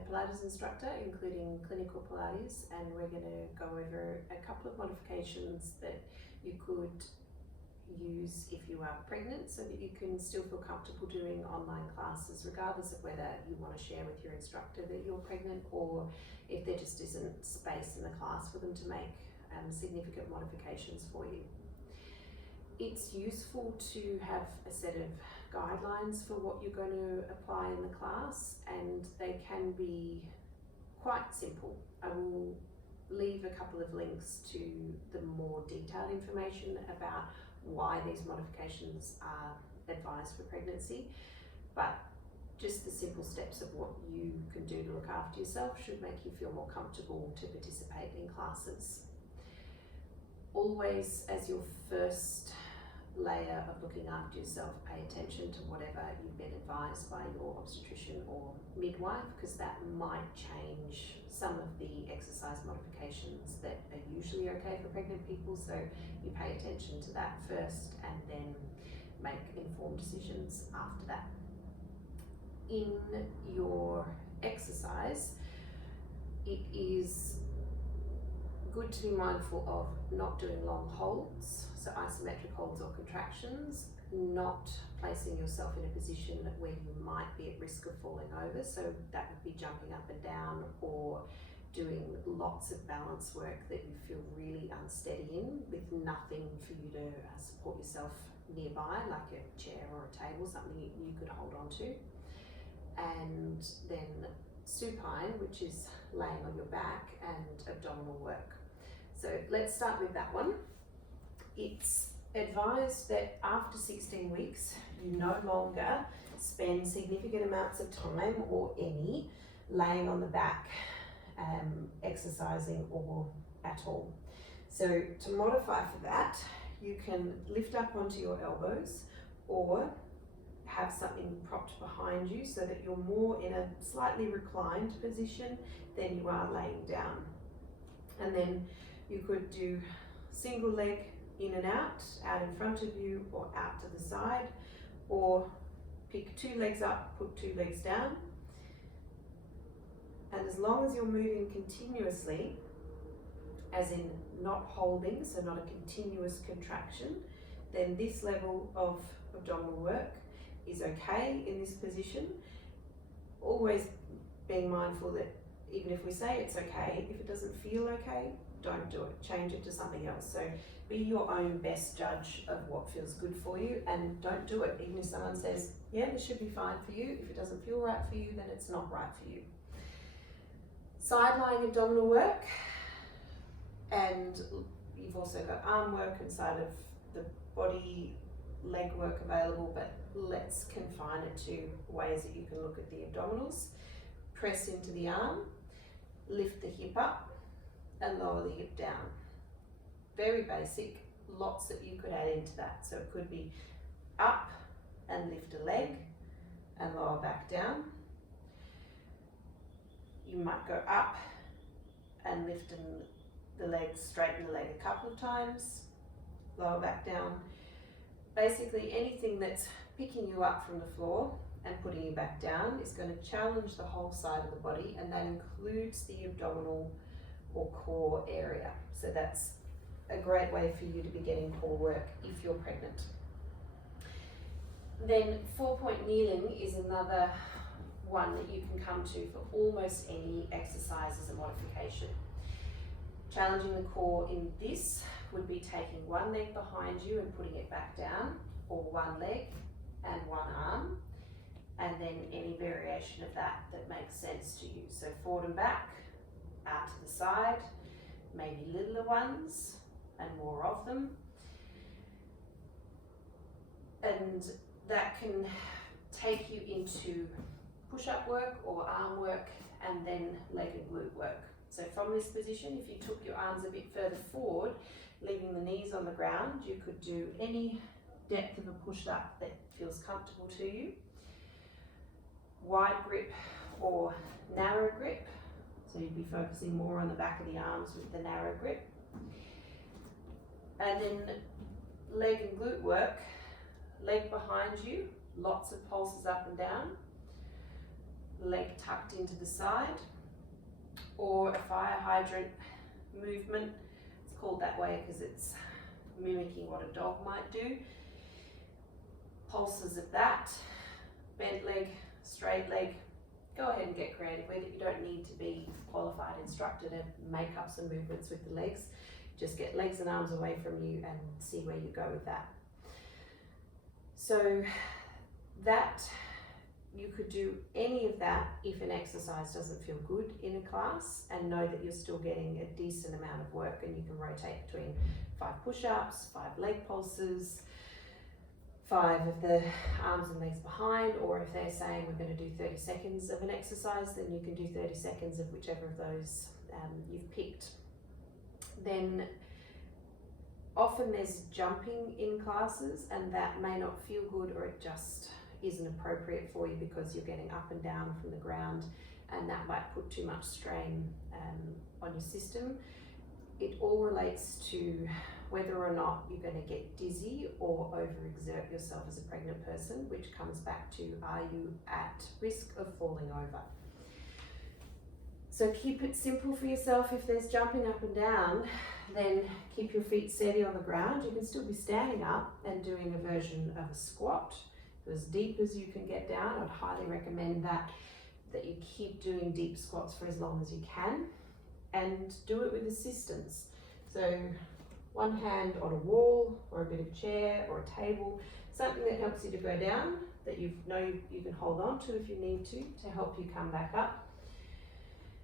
Pilates instructor, including clinical Pilates, and we're going to go over a couple of modifications that you could use if you are pregnant, so that you can still feel comfortable doing online classes regardless of whether you want to share with your instructor that you're pregnant, or if there just isn't space in the class for them to make significant modifications for you. It's useful to have a set of guidelines for what you're going to apply in the class, and they can be quite simple. I will leave a couple of links to the more detailed information about why these modifications are advised for pregnancy, but just the simple steps of what you can do to look after yourself should make you feel more comfortable to participate in classes. Always, as your first layer of looking after yourself, pay attention to whatever you've been advised by your obstetrician or midwife, because that might change some of the exercise modifications that are usually okay for pregnant people. So you pay attention to that first and then make informed decisions after that. In your exercise, it is good to be mindful of not doing long holds, so isometric holds or contractions, not placing yourself in a position where you might be at risk of falling over, so that would be jumping up and down or doing lots of balance work that you feel really unsteady in with nothing for you to support yourself nearby, like a chair or a table, something you could hold on to. And then supine, which is laying on your back, and abdominal work. So let's start with that one. It's advised that after 16 weeks, you no longer spend significant amounts of time, or any, laying on the back, exercising, or at all. So to modify for that, you can lift up onto your elbows or have something propped behind you so that you're more in a slightly reclined position than you are laying down. And then you could do single leg in and out in front of you or out to the side, or pick 2 legs up, put 2 legs down. And as long as you're moving continuously, as in not holding, so not a continuous contraction, then this level of abdominal work is okay in this position. Always being mindful that even if we say it's okay, if it doesn't feel okay, don't do it. Change it to something else. So be your own best judge of what feels good for you, and don't do it. Even if someone says, yeah, this should be fine for you, if it doesn't feel right for you, then it's not right for you. Side lying abdominal work, and you've also got arm work and side of the body, leg work available, but let's confine it to ways that you can look at the abdominals. Press into the arm, lift the hip up, and lower the hip down. Very basic, lots that you could add into that. So it could be up and lift a leg and lower back down. You might go up and lift the leg, straighten the leg a couple of times, lower back down. Basically anything that's picking you up from the floor and putting you back down is going to challenge the whole side of the body, and that includes the abdominal or core area. So that's a great way for you to be getting core work if you're pregnant. Then 4-point kneeling is another one that you can come to for almost any exercise as a modification. Challenging the core in this would be taking one leg behind you and putting it back down, or one leg and one arm, and then any variation of that that makes sense to you. So forward and back, out to the side, maybe littler ones and more of them. And that can take you into push-up work or arm work, and then leg and glute work. So from this position, if you took your arms a bit further forward, leaving the knees on the ground, you could do any depth of a push-up that feels comfortable to you. Wide grip or narrow grip. So you'd be focusing more on the back of the arms with the narrow grip. And then leg and glute work, leg behind you, lots of pulses up and down. leg tucked into the side, or a fire hydrant movement. It's called that way because it's mimicking what a dog might do. Pulses of that, bent leg, straight leg. Go ahead and get creative with it. You don't need to be a qualified instructor to make up some movements with the legs. Just get legs and arms away from you and see where you go with that. So that, you could do any of that if an exercise doesn't feel good in a class, and know that you're still getting a decent amount of work, and you can rotate between 5 push-ups, 5 leg pulses, 5 of the arms and legs behind, or if they're saying we're going to do 30 seconds of an exercise, then you can do 30 seconds of whichever of those you've picked. Then often there's jumping in classes, and that may not feel good, or it just isn't appropriate for you because you're getting up and down from the ground, and that might put too much strain on your system. It all relates to whether or not you're going to get dizzy or overexert yourself as a pregnant person, which comes back to, are you at risk of falling over? So keep it simple for yourself. If there's jumping up and down, then keep your feet steady on the ground. You can still be standing up and doing a version of a squat, as deep as you can get down. I'd highly recommend that you keep doing deep squats for as long as you can, and do it with assistance. So one hand on a wall or a bit of chair or a table, something that helps you to go down, that you know you can hold on to if you need to help you come back up.